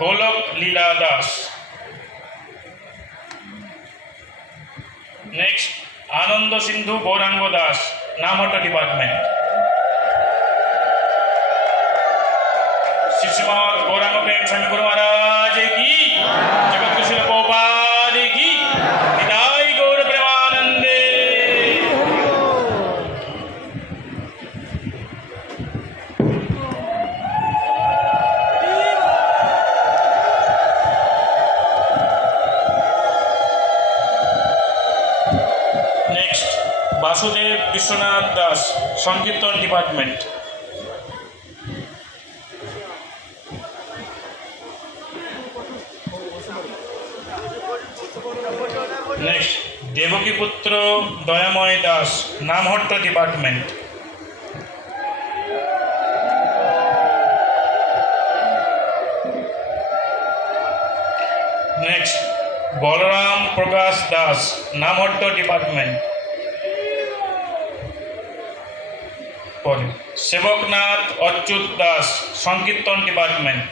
গোলক লীলা Das. Next Ananda Sindhu Gauranga Das Namhatta department শিশুমত গৌরাঙ্গ প্রেম স্বামী গুরু মহারাজ কি? বাসুদেব বিশ্বনাথ দাস, সংকীর্তন department. Next Devakiputra Dayamay Das, Namhatta department. Next Balaram Prakash Das, Namhatta department. পরে Sevaknath Achyuta Das Sankirtan department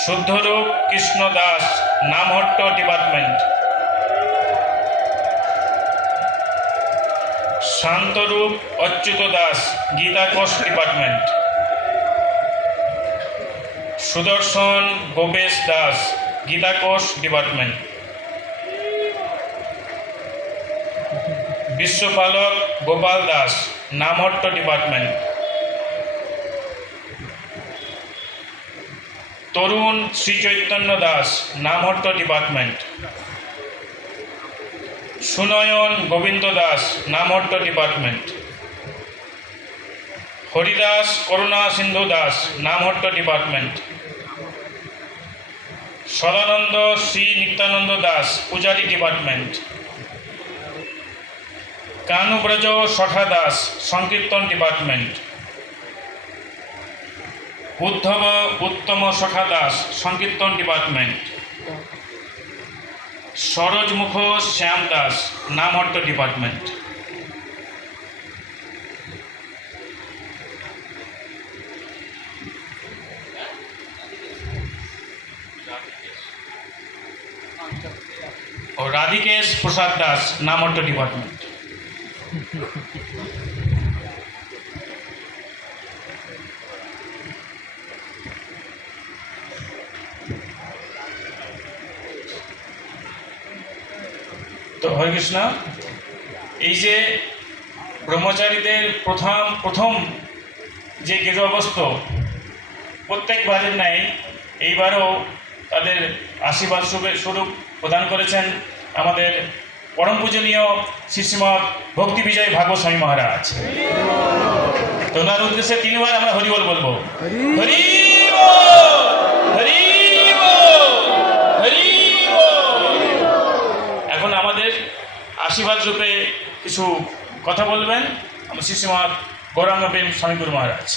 Shuddharup Krishna Das Namhatta department Shantarup Achyuta Das Gitakosh department Sudarshan Gopesh Das Gitakosh department Vishwapalak Gopal Das, Namhatta department. Tarun Shri Chaitanya Das, Namhatta department. Sunayan Govinda Das, Namhatta department. Haridas Karuna Sindhu Das, Namhatta department. Sadananda Shri Nityananda Das, Pujari department. Kanubraj সখা Das, Sankirtan department. Uddhav উত্তম Sakha Das, Sankirtan department. Sarojmukh Shyam Das, Namhatta department. ও Radhikesh Prasad Das, Namhatta department. তো হরে কৃষ্ণ, এই যে ব্রহ্মচারীদের প্রথম প্রথম যে গেরুয়া বস্ত্র প্রত্যেকবারের ন্যায় এইবারও তাদের আশীর্বাদ স্বরূপ প্রদান করেছেন আমাদের পরম পূজনীয় শ্রীশ্রীমৎ ভক্তি বিজয় ভাগবত স্বামী মহারাজ। তো উদ্দেশ্যে তিনবার আমরা হরিবল বলব। হরি হরি হরি এখন আমাদের আশীর্বাদ রূপে কিছু কথা বলবেন। আমার শ্রীশ্রীমৎ গৌরাঙ্গ প্রেম স্বামী গুরু মহারাজ।